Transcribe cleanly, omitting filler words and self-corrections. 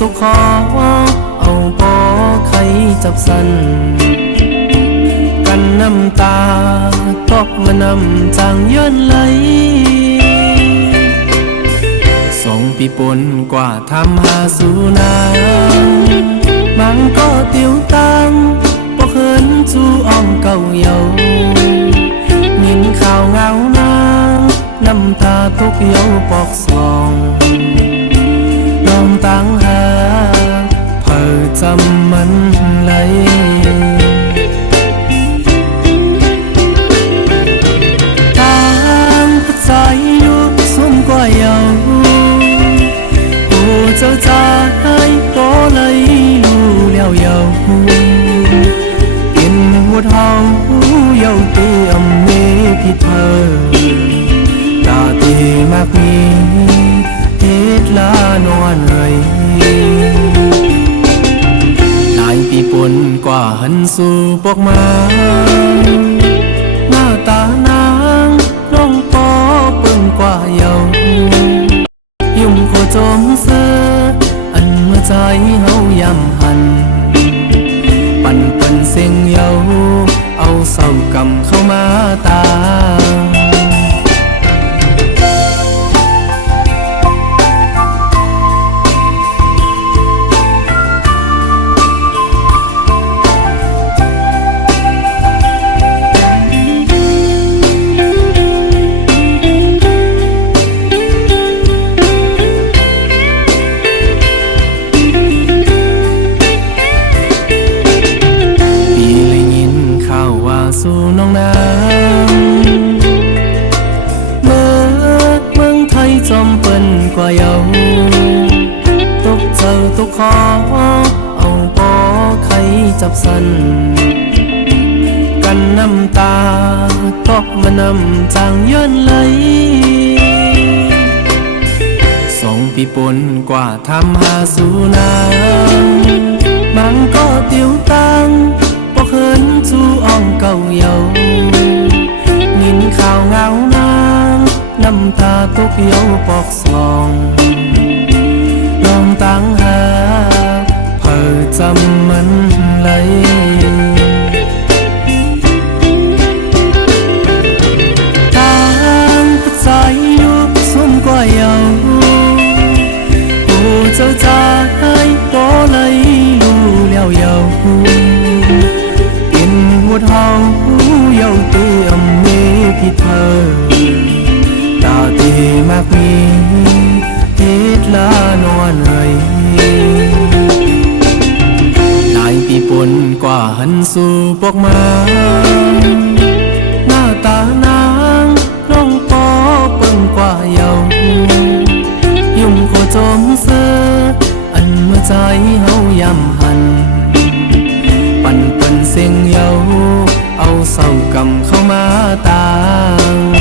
ตุกขอเอาปอไข่จับสันกันน้ำตาตกมานำจางเยินไหล2 ปีปนกว่าทำหาสู่นางมันก็เตียวตังปกเขินจูอ้อมเก่าเยายินข่าวเงานางน้ำตาตกเยาปอกสองน้องตั้งหาเผอจำมันไหลต่างพัดใจยุบสุ่มกว่าเยาเจ้าใจก็เลยรู้แล้วเยากินหัวเท้าเยาเตียมเมพิเธอตาตีมากมีเทศลานอนเลยหลายปีปนกว่าหันสู่ปกมาหน้าตานางน้องปอเปิ่งกว่าเยายุ่งโคจมเสืออันเมื่อใจเฮายำหันปั่นเป็นเสียงเยาเอาเศร้ากำเข้ามาตาสู่น้องน้ำเมืองไทยจอมเปิ้นกว่าเยาตกเจ้าตกขอเอาปอไข่จับสันกันน้ำตาตกมานำจางเยินไหล2 ปีปนกว่าทำหาสู่นางมันก็เตียวตังปกเขินจูอ้อมเก่าเยายินข่าวเงานางน้ำตาตกเยาปอกสองน้องตั้งหาเผอจำมันไหลต่างพัดใจยุบสุ่มกว่าเยาเจ้าใจก็เลยรู้แล้วเยาหัวเท้าเยาเตียมเมพิเธอตาตีมากมีเทศลานอนเลยหลายปีปนกว่าหันสู่ปกมาหน้าตานางน้องปอเปิ่งกว่าเยายุ่งโคจมเสืออันเมื่อใจเฮายำหันปั่นเป็นเสียงเยาเอาเศร้ากำเข้ามาตาง